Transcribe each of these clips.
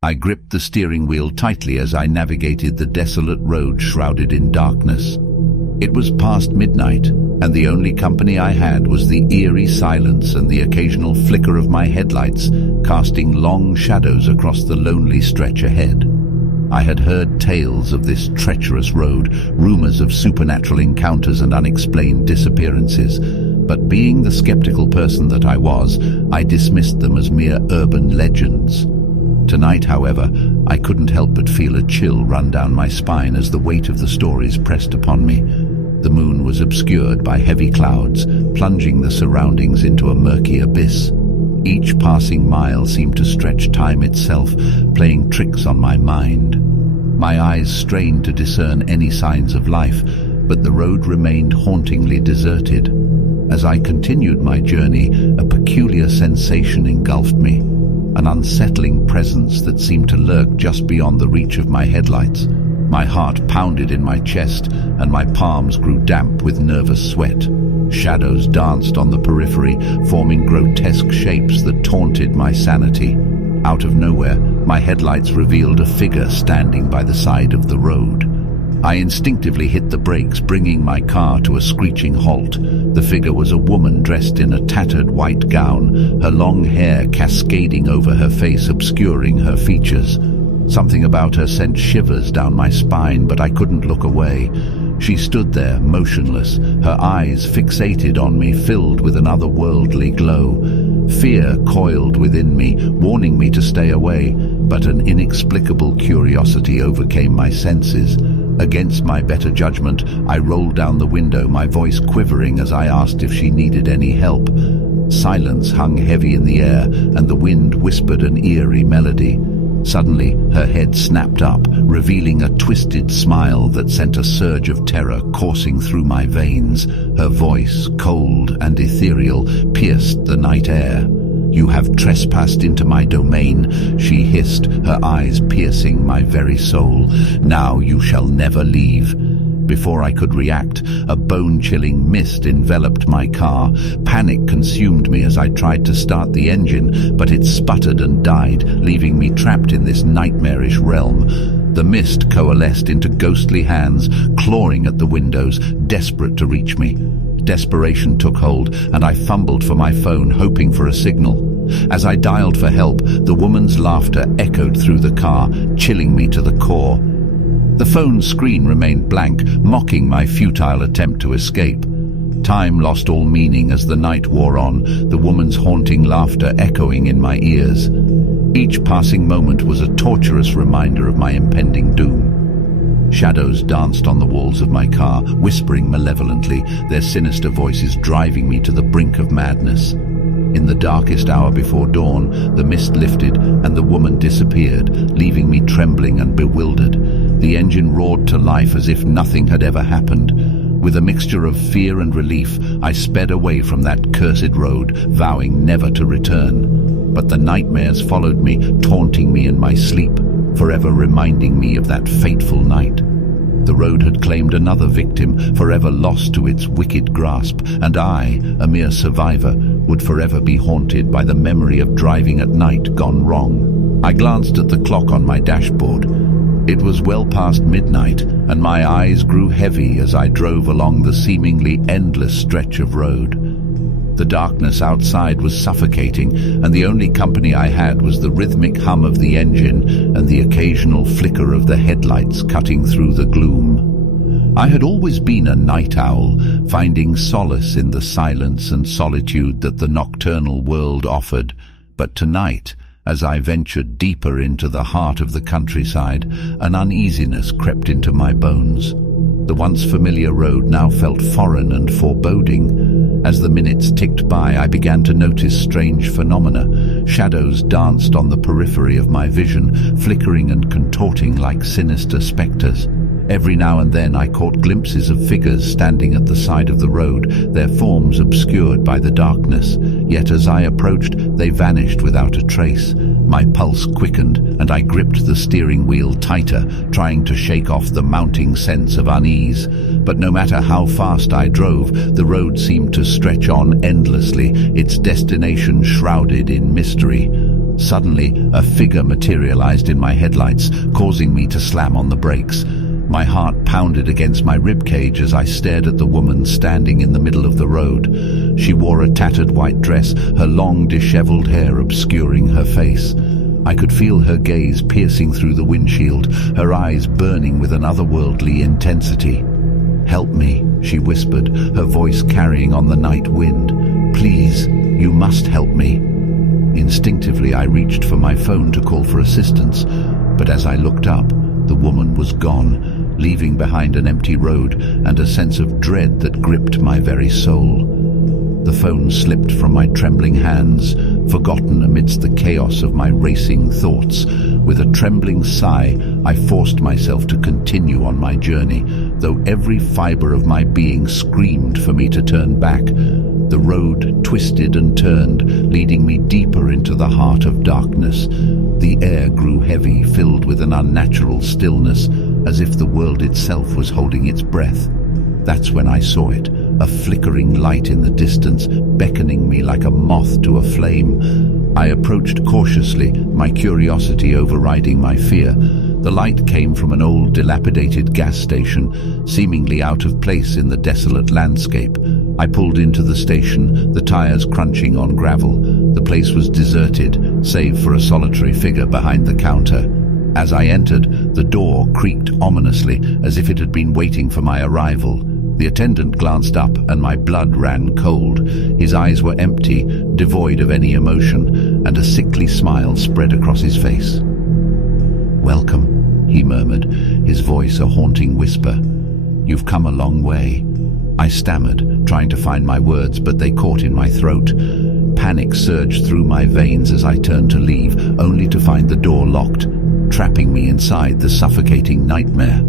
I gripped the steering wheel tightly as I navigated the desolate road shrouded in darkness. It was past midnight, and the only company I had was the eerie silence and the occasional flicker of my headlights, casting long shadows across the lonely stretch ahead. I had heard tales of this treacherous road, rumors of supernatural encounters and unexplained disappearances, but being the skeptical person that I was, I dismissed them as mere urban legends. Tonight, however, I couldn't help but feel a chill run down my spine as the weight of the stories pressed upon me. The moon was obscured by heavy clouds, plunging the surroundings into a murky abyss. Each passing mile seemed to stretch time itself, playing tricks on my mind. My eyes strained to discern any signs of life, but the road remained hauntingly deserted. As I continued my journey, a peculiar sensation engulfed me. An unsettling presence that seemed to lurk just beyond the reach of my headlights. My heart pounded in my chest, and my palms grew damp with nervous sweat. Shadows danced on the periphery, forming grotesque shapes that taunted my sanity. Out of nowhere, my headlights revealed a figure standing by the side of the road. I instinctively hit the brakes, bringing my car to a screeching halt. The figure was a woman dressed in a tattered white gown, her long hair cascading over her face, obscuring her features. Something about her sent shivers down my spine, but I couldn't look away. She stood there, motionless, her eyes fixated on me, filled with an otherworldly glow. Fear coiled within me, warning me to stay away, but an inexplicable curiosity overcame my senses. Against my better judgment, I rolled down the window, my voice quivering as I asked if she needed any help. Silence hung heavy in the air, and the wind whispered an eerie melody. Suddenly, her head snapped up, revealing a twisted smile that sent a surge of terror coursing through my veins. Her voice, cold and ethereal, pierced the night air. "You have trespassed into my domain," she hissed, her eyes piercing my very soul. "Now you shall never leave." Before I could react, a bone-chilling mist enveloped my car. Panic consumed me as I tried to start the engine, but it sputtered and died, leaving me trapped in this nightmarish realm. The mist coalesced into ghostly hands, clawing at the windows, desperate to reach me. Desperation took hold, and I fumbled for my phone, hoping for a signal. As I dialed for help, the woman's laughter echoed through the car, chilling me to the core. The phone's screen remained blank, mocking my futile attempt to escape. Time lost all meaning as the night wore on, the woman's haunting laughter echoing in my ears. Each passing moment was a torturous reminder of my impending doom. Shadows danced on the walls of my car, whispering malevolently, their sinister voices driving me to the brink of madness. In the darkest hour before dawn, the mist lifted and the woman disappeared, leaving me trembling and bewildered. The engine roared to life as if nothing had ever happened. With a mixture of fear and relief, I sped away from that cursed road, vowing never to return. But the nightmares followed me, taunting me in my sleep, forever reminding me of that fateful night. The road had claimed another victim, forever lost to its wicked grasp, and I, a mere survivor, would forever be haunted by the memory of driving at night gone wrong. I glanced at the clock on my dashboard. It was well past midnight, and my eyes grew heavy as I drove along the seemingly endless stretch of road. The darkness outside was suffocating, and the only company I had was the rhythmic hum of the engine and the occasional flicker of the headlights cutting through the gloom. I had always been a night owl, finding solace in the silence and solitude that the nocturnal world offered. But tonight, as I ventured deeper into the heart of the countryside, an uneasiness crept into my bones. The once familiar road now felt foreign and foreboding. As the minutes ticked by, I began to notice strange phenomena. Shadows danced on the periphery of my vision, flickering and contorting like sinister specters. Every now and then I caught glimpses of figures standing at the side of the road, their forms obscured by the darkness. Yet as I approached, they vanished without a trace. My pulse quickened, and I gripped the steering wheel tighter, trying to shake off the mounting sense of unease. But no matter how fast I drove, the road seemed to stretch on endlessly, its destination shrouded in mystery. Suddenly, a figure materialized in my headlights, causing me to slam on the brakes. My heart pounded against my ribcage as I stared at the woman standing in the middle of the road. She wore a tattered white dress, her long, disheveled hair obscuring her face. I could feel her gaze piercing through the windshield, her eyes burning with an otherworldly intensity. "Help me," she whispered, her voice carrying on the night wind. "Please, you must help me." Instinctively, I reached for my phone to call for assistance, but as I looked up, the woman was gone, leaving behind an empty road and a sense of dread that gripped my very soul. The phone slipped from my trembling hands, forgotten amidst the chaos of my racing thoughts. With a trembling sigh, I forced myself to continue on my journey, though every fiber of my being screamed for me to turn back. The road twisted and turned, leading me deeper into the heart of darkness. The air grew heavy, filled with an unnatural stillness, as if the world itself was holding its breath. That's when I saw it, a flickering light in the distance, beckoning me like a moth to a flame. I approached cautiously, my curiosity overriding my fear. The light came from an old, dilapidated gas station, seemingly out of place in the desolate landscape. I pulled into the station, the tires crunching on gravel. The place was deserted, save for a solitary figure behind the counter. As I entered, the door creaked ominously, as if it had been waiting for my arrival. The attendant glanced up, and my blood ran cold. His eyes were empty, devoid of any emotion, and a sickly smile spread across his face. "Welcome," he murmured, his voice a haunting whisper. "You've come a long way." I stammered, trying to find my words, but they caught in my throat. Panic surged through my veins as I turned to leave, only to find the door locked, trapping me inside the suffocating nightmare.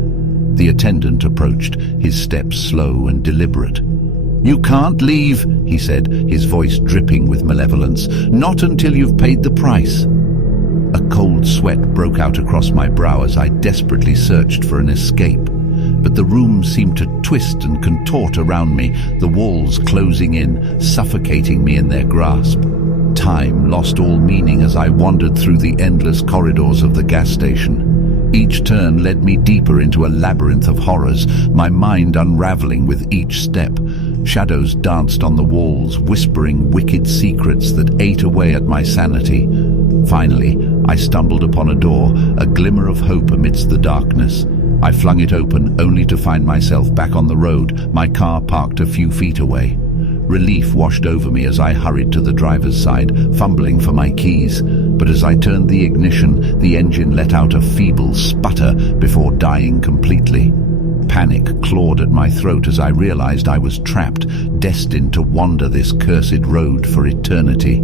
The attendant approached, his steps slow and deliberate. "You can't leave," he said, his voice dripping with malevolence. "Not until you've paid the price." A cold sweat broke out across my brow as I desperately searched for an escape. But the room seemed to twist and contort around me, the walls closing in, suffocating me in their grasp. Time lost all meaning as I wandered through the endless corridors of the gas station. Each turn led me deeper into a labyrinth of horrors, my mind unraveling with each step. Shadows danced on the walls, whispering wicked secrets that ate away at my sanity. Finally, I stumbled upon a door, a glimmer of hope amidst the darkness. I flung it open, only to find myself back on the road, my car parked a few feet away. Relief washed over me as I hurried to the driver's side, fumbling for my keys. But as I turned the ignition, the engine let out a feeble sputter before dying completely. Panic clawed at my throat as I realized I was trapped, destined to wander this cursed road for eternity.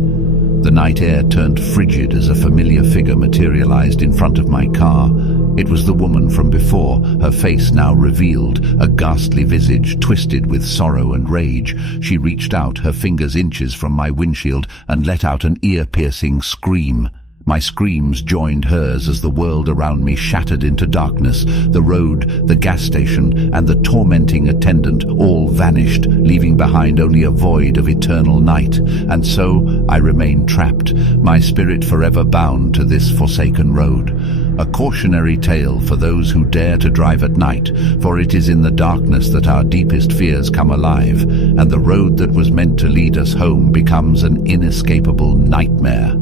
The night air turned frigid as a familiar figure materialized in front of my car. It was the woman from before, her face now revealed, a ghastly visage twisted with sorrow and rage. She reached out, her fingers inches from my windshield, and let out an ear-piercing scream. My screams joined hers as the world around me shattered into darkness. The road, the gas station, and the tormenting attendant all vanished, leaving behind only a void of eternal night. And so I remained trapped, my spirit forever bound to this forsaken road. A cautionary tale for those who dare to drive at night, for it is in the darkness that our deepest fears come alive, and the road that was meant to lead us home becomes an inescapable nightmare.